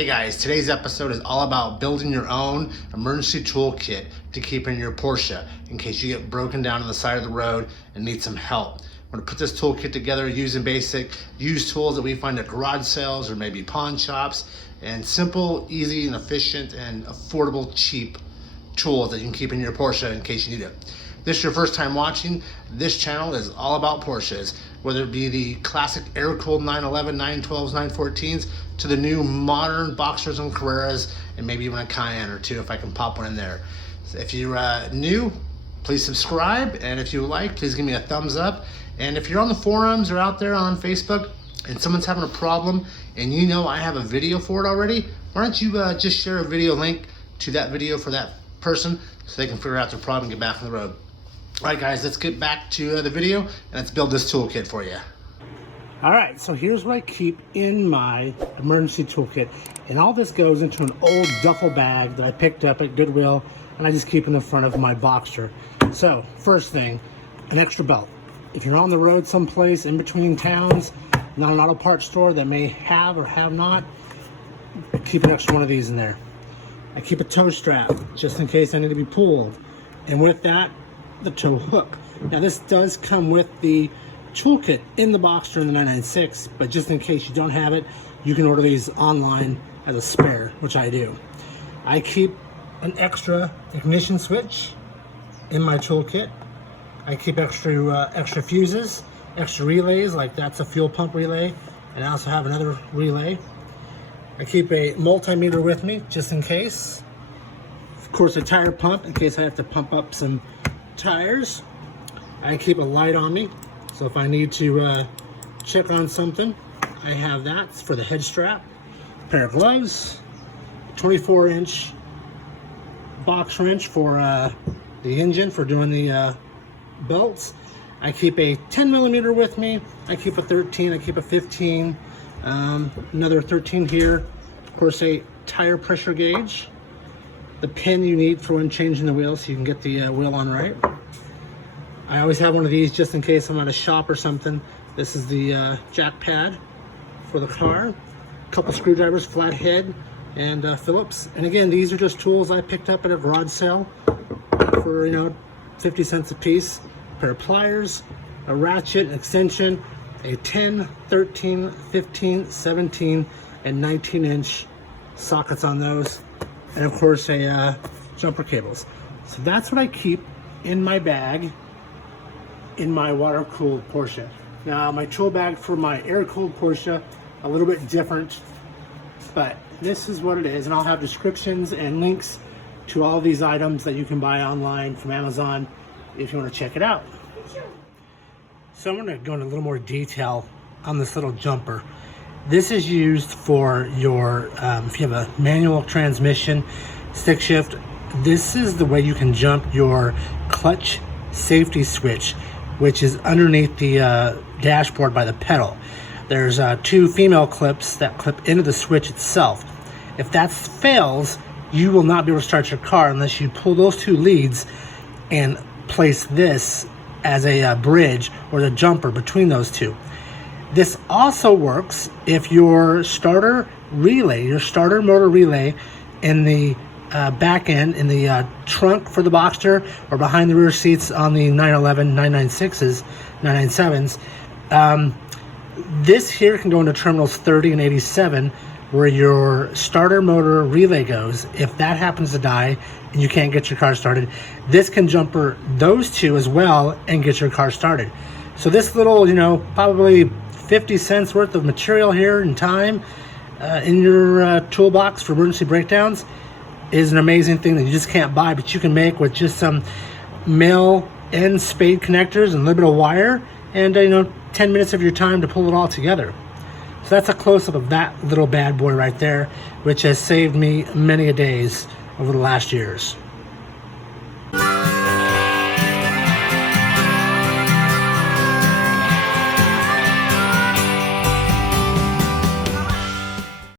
Hey guys, today's episode is all about building your own emergency toolkit to keep in your Porsche in case you get broken down on the side of the road and need some help. I'm going to put this toolkit together using basic used tools that we find at garage sales or maybe pawn shops, and simple, easy, and efficient and affordable, cheap tools that you can keep in your Porsche in case you need it. If this is your first time watching, this channel is all about Porsches, whether it be the classic air-cooled 911, 912s, 914s, to the new modern Boxsters and Carreras, and maybe even a Cayman or two if I can pop one in there. So if you're new, please subscribe, and if you like, please give me a thumbs up. And if you're on the forums or out there on Facebook and someone's having a problem and you know I have a video for it already, why don't you just share a video link to that video for that person so they can figure out their problem and get back on the road. All right guys, let's get back to the video and let's build this toolkit for you. All right, so here's what I keep in my emergency toolkit. And all this goes into an old duffel bag that I picked up at Goodwill, and I just keep in the front of my Boxster. So first thing, an extra belt. If you're on the road someplace in between towns, not an auto parts store that may have or have not, keep an extra one of these in there. I keep a tow strap just in case I need to be pulled. And with that, the tow hook. Now this does come with the toolkit in the Boxster in the 996, but just in case you don't have it, you can order these online as a spare, which I do. I keep an extra ignition switch in my toolkit. I keep extra fuses, extra relays, like that's a fuel pump relay, and I also have another relay. I keep a multimeter with me just in case. Of course, a tire pump in case I have to pump up some tires. I keep a light on me, so if I need to check on something, I have that. It's for the head strap. A pair of gloves, 24-inch box wrench for the engine for doing the belts. I keep a 10mm with me. I keep a 13, I keep a 15, another 13 here. Of course, a tire pressure gauge, the pin you need for when changing the wheel so you can get the wheel on right. I always have one of these just in case I'm at a shop or something. This is the jack pad for the car. A couple screwdrivers, flathead, and Phillips. And again, these are just tools I picked up at a garage sale for 50 cents a piece. A pair of pliers, a ratchet, an extension, a 10, 13, 15, 17, and 19-inch sockets on those, and of course a jumper cables. So that's what I keep in my bag in my water-cooled Porsche. Now my tool bag for my air-cooled Porsche, a little bit different, but this is what it is, and I'll have descriptions and links to all these items that you can buy online from Amazon if you want to check it out. So I'm going to go into a little more detail on this little jumper. This is used for your, if you have a manual transmission, stick shift, this is the way you can jump your clutch safety switch, which is underneath the dashboard by the pedal. There's two female clips that clip into the switch itself. If that fails, you will not be able to start your car unless you pull those two leads and place this as a bridge or the jumper between those two. This also works if your starter relay, your starter motor relay in the back end, in the trunk for the Boxster or behind the rear seats on the 911, 996s, 997s. This here can go into terminals 30 and 87 where your starter motor relay goes. If that happens to die and you can't get your car started, this can jumper those two as well and get your car started. So this little, probably 50 cents worth of material here and time in your toolbox for emergency breakdowns is an amazing thing that you just can't buy, but you can make with just some male end spade connectors and a little bit of wire and 10 minutes of your time to pull it all together. So that's a close-up of that little bad boy right there, which has saved me many a days over the last years.